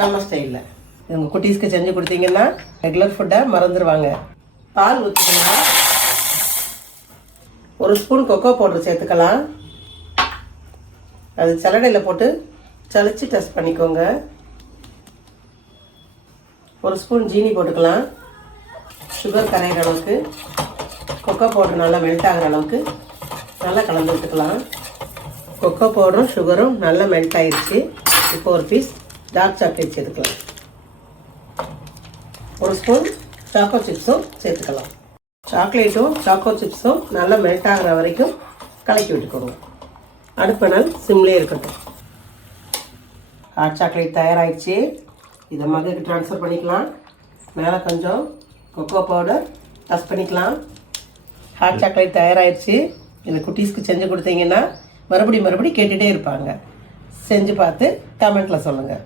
நம்ம ஸ்டைலில் உங்கள் குட்டீஸ்க்கு செஞ்சு கொடுத்தீங்கன்னா ரெகுலர் ஃபுட்டை மறந்துடுவாங்க. பால் ஊற்றிக்கலாம். 1 ஸ்பூன் கொக்கோ பவுடர் சேர்த்துக்கலாம். அது சலடையில் போட்டு சலிச்சு டெஸ்ட் பண்ணிக்கோங்க. 1 ஸ்பூன் ஜீனி போட்டுக்கலாம். சுகர் கரையிற அளவுக்கு, கொக்கோ பவுடர் நல்லா மெல்ட் ஆகிற அளவுக்கு நல்லா கலந்து விட்டுக்கலாம். கொக்கோ பவுடரும் சுகரும் நல்லா மெல்ட் ஆகிடுச்சு. இப்போ ஒரு பீஸ் டார்க் சாக்லேட் சேர்த்துக்கலாம். 1 ஸ்பூன் சாக்கோ சிப்ஸும் சேர்த்துக்கலாம். சாக்லேட்டும் சாக்கோ சிப்ஸும் நல்லா மெல்ட் ஆகிற வரைக்கும் கலக்கி விட்டுக்கோங்க. அடுப்பு நாள் சிம்லேயே இருக்கட்டும். ஹாட் சாக்லேட் தயாராகிடுச்சு. இதை மகுக்கு ட்ரான்ஸ்ஃபர் பண்ணிக்கலாம். மேலே கொஞ்சம் கொக்கோ பவுடர் டஸ்ட் பண்ணிக்கலாம். ஹாட் சாக்லேட் தயாராகிடுச்சு. இதை குட்டீஸ்க்கு செஞ்சு கொடுத்தீங்கன்னா மறுபடியும் கேட்டுகிட்டே இருப்பாங்க. செஞ்சு பார்த்து கமெண்ட்டில் சொல்லுங்கள்.